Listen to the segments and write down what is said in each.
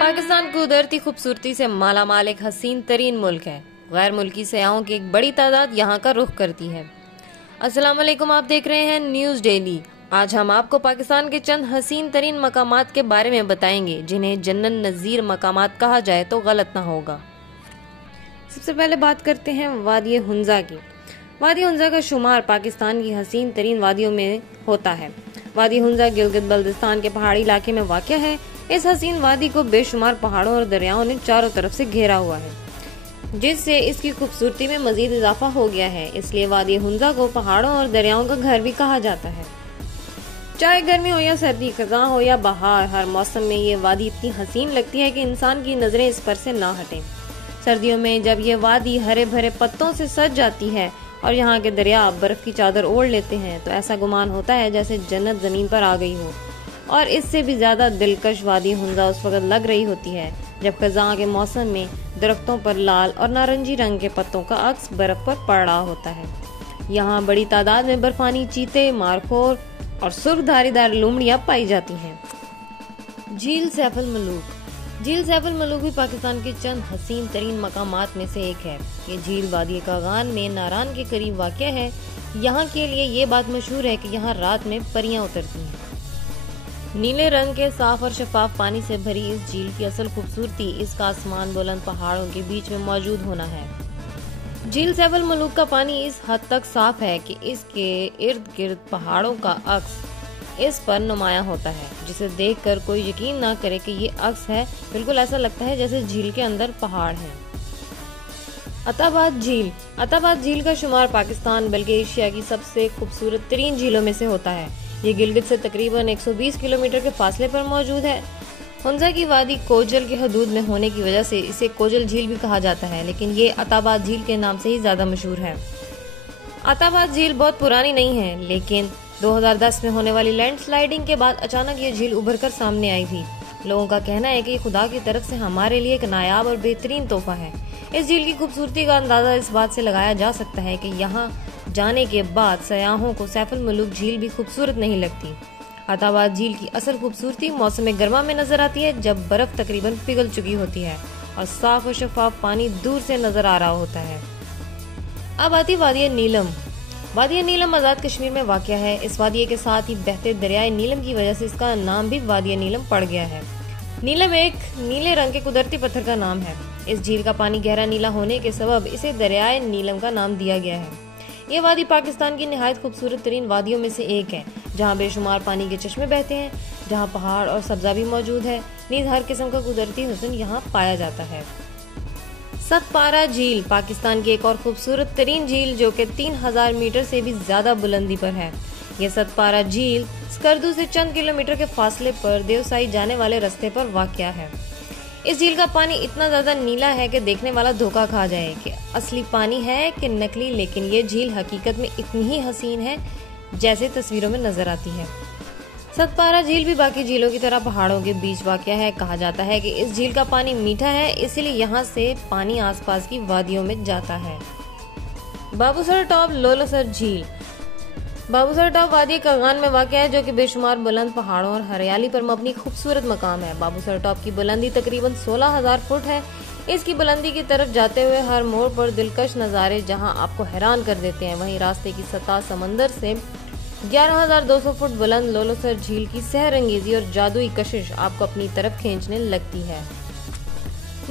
पाकिस्तान कुदरती खूबसूरती से मालामाल एक हसीन तरीन मुल्क है। गैर मुल्की सयाहों की एक बड़ी तादाद यहाँ का रुख करती है। अस्सलाम वालेकुम, आप देख रहे हैं न्यूज डेली। आज हम आपको पाकिस्तान के चंद हसीन तरीन मकामात के बारे में बताएंगे जिन्हें जन्नत नज़ीर मकामात कहा जाए तो गलत ना होगा। सबसे पहले बात करते हैं वादी हुंजा की। वादी हुंजा का शुमार पाकिस्तान की हसीन तरीन वादियों में होता है। वादी हुंजा गिलगित बल्तिस्तान के पहाड़ी इलाके में वाक़ है। इस हसीन वादी को बेशुमार पहाड़ों और दरियाओं ने चारों तरफ से घेरा हुआ है, जिससे इसकी खूबसूरती में मजीद इजाफा हो गया है। इसलिए वादी हुंजा को पहाड़ों और दरियाओं का घर भी कहा जाता है। चाहे गर्मी हो या सर्दी, खज़ां हो या बहार, हर मौसम में ये वादी इतनी हसीन लगती है कि इंसान की नजरें इस पर से ना हटें। सर्दियों में जब ये वादी हरे भरे पत्तों से सज जाती है और यहाँ के दरिया बर्फ की चादर ओढ़ लेते हैं तो ऐसा गुमान होता है जैसे जन्नत जमीन पर आ गई हो। और इससे भी ज्यादा दिलकश वादी हुंजा उस वक्त लग रही होती है जब खज़ां के मौसम में दरख्तों पर लाल और नारंगी रंग के पत्तों का अक्स बर्फ पर पड़ रहा होता है। यहाँ बड़ी तादाद में बर्फानी चीते, मारखोर और सुर्ख धारीदार लुमड़ियाँ पाई जाती हैं। झील सैफ अल मलूक। झील सैफ अल मलूक भी पाकिस्तान के चंद हसीन तरीन मकामात में से एक है। ये झील वादी कागान में नारान के करीब वाक़ है। यहाँ के लिए ये बात मशहूर है कि यहाँ रात में परियां उतरती हैं। नीले रंग के साफ और शफाफ पानी से भरी इस झील की असल खूबसूरती इसका आसमान बुलंद पहाड़ों के बीच में मौजूद होना है। झील सैफ अल मलूक का पानी इस हद तक साफ है कि इसके इर्द गिर्द पहाड़ों का अक्स इस पर नुमाया होता है, जिसे देखकर कोई यकीन ना करे कि ये अक्स है। बिल्कुल ऐसा लगता है जैसे झील के अंदर पहाड़ है। अताबाद झील। अताबाद झील का शुमार पाकिस्तान बल्कि एशिया की सबसे खूबसूरत तरीन झीलों में से होता है। ये गिलगित से तकरीबन 120 किलोमीटर के फासले पर मौजूद है। हुंजा की वादी कोजल के हदूद में होने की वजह से इसे कोजल झील भी कहा जाता है, लेकिन ये अताबाद झील के नाम से ही ज्यादा मशहूर है। अताबाद झील बहुत पुरानी नहीं है, लेकिन 2010 में होने वाली लैंडस्लाइडिंग के बाद अचानक ये झील उभर कर सामने आई थी। लोगों का कहना है कि ये खुदा की तरफ से हमारे लिए एक नायाब और बेहतरीन तोहफा है। इस झील की खूबसूरती का अंदाजा इस बात से लगाया जा सकता है कि यहाँ जाने के बाद सयाहों को सैफ अल मलूक झील भी खूबसूरत नहीं लगती। अताबाद झील की असल खूबसूरती मौसम गर्मा में नजर आती है, जब बर्फ तकरीबन पिघल चुकी होती है और साफ और शफाफ पानी दूर से नजर आ रहा होता है। अब आती वादी नीलम। वादी नीलम आजाद कश्मीर में वाक़ है। इस वादी के साथ ही बहते दरियाए नीलम की वजह से इसका नाम भी वादी नीलम पड़ गया है। नीलम एक नीले रंग के कुदरती पत्थर का नाम है। इस झील का पानी गहरा नीला होने के सबब इसे दरियाए नीलम का नाम दिया गया है। ये वादी पाकिस्तान की निहायत खूबसूरत तरीन वादियों में से एक है, जहाँ बेशुमार पानी के चश्मे बहते हैं, जहाँ पहाड़ और सब्जा भी मौजूद है। नीज हर किस्म का कुदरती हुस्न यहाँ पाया जाता है। सतपारा झील पाकिस्तान की एक और खूबसूरत तरीन झील जो कि 3000 मीटर से भी ज्यादा बुलंदी पर है। यह सतपारा झील स्कर्दू से चंद किलोमीटर के फासले पर देवसाई जाने वाले रास्ते पर वाक़ है। इस झील का पानी इतना ज्यादा नीला है कि देखने वाला धोखा खा जाए कि असली पानी है कि नकली, लेकिन ये झील हकीकत में इतनी ही हसीन है जैसे तस्वीरों में नजर आती है। सतपारा झील भी बाकी झीलों की तरह पहाड़ों के बीच वाक़ है। कहा जाता है कि इस झील का पानी मीठा है, इसलिए यहाँ से पानी आसपास की वादियों में जाता है। बाबूसर टॉप लोलोसर झील। बाबूसर टॉप वादी कागान में वाक़ है, जो कि बेशुमार बुलंद पहाड़ों और हरियाली पर मबनी खूबसूरत मकाम है। बाबूसर टॉप की बुलंदी तकरीबन 16,000 फुट है। इसकी बुलंदी की तरफ जाते हुए हर मोड़ पर दिलकश नज़ारे जहां आपको हैरान कर देते हैं। वहीं रास्ते की सतह समंदर से 11,200 फुट बुलंद लोलोसर झील की सहरंगेजी और जादुई कशिश आपको अपनी तरफ खींचने लगती है।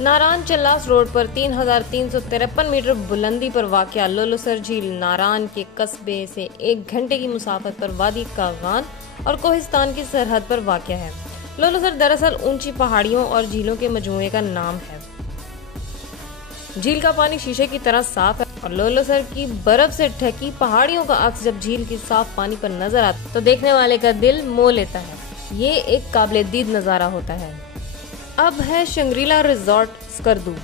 नारान चल्लास रोड पर 3,353 मीटर बुलंदी पर वाक़या लोलोसर झील नारान के कस्बे से 1 घंटे की मुसाफत पर वादी कागान और कोहिस्तान की सरहद पर वाक़या है। लोलोसर दरअसल ऊंची पहाड़ियों और झीलों के मजमूए का नाम है। झील का पानी शीशे की तरह साफ है और लोलोसर की बर्फ से ढकी पहाड़ियों का अक्स जब झील के साफ पानी पर नजर आता तो देखने वाले का दिल मोह लेता है। ये एक काबिल दीद नज़ारा होता है। अब है शंग्रीला रिजॉर्ट स्कर्दू।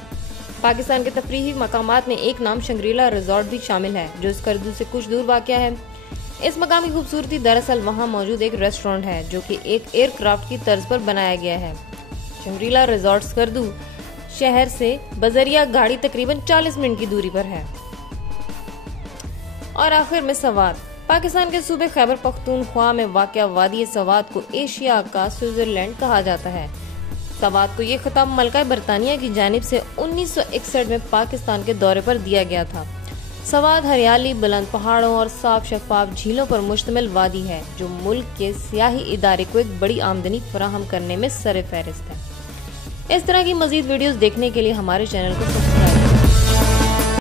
पाकिस्तान के तफरीही मकामात में एक नाम शंग्रीला रिजॉर्ट भी शामिल है, जो स्कर्दू से कुछ दूर वाक़या है। इस मकाम की खूबसूरती दरअसल वहाँ मौजूद एक रेस्टोरेंट है, जो कि एक एयरक्राफ्ट की तर्ज पर बनाया गया है। शंग्रीला रिजॉर्ट स्कर्दू शहर से बजरिया गाड़ी तकरीबन 40 मिनट की दूरी पर है। और आखिर में सवात। पाकिस्तान के सूबे खैबर पख्तूनख्वा में वाक़या वादी सवात को एशिया का स्विट्जरलैंड कहा जाता है। सवात को ये खिताब मलका बरतानिया की जानिब से 1961 में पाकिस्तान के दौरे पर दिया गया था। सवात हरियाली, बुलंद पहाड़ों और साफ शफाफ झीलों पर मुश्तमिल वादी है जो मुल्क के सियाही इदारे को एक बड़ी आमदनी फराहम करने में सर फहरिस्त है। इस तरह की मजीद वीडियोस देखने के लिए हमारे चैनल को सब्सक्राइब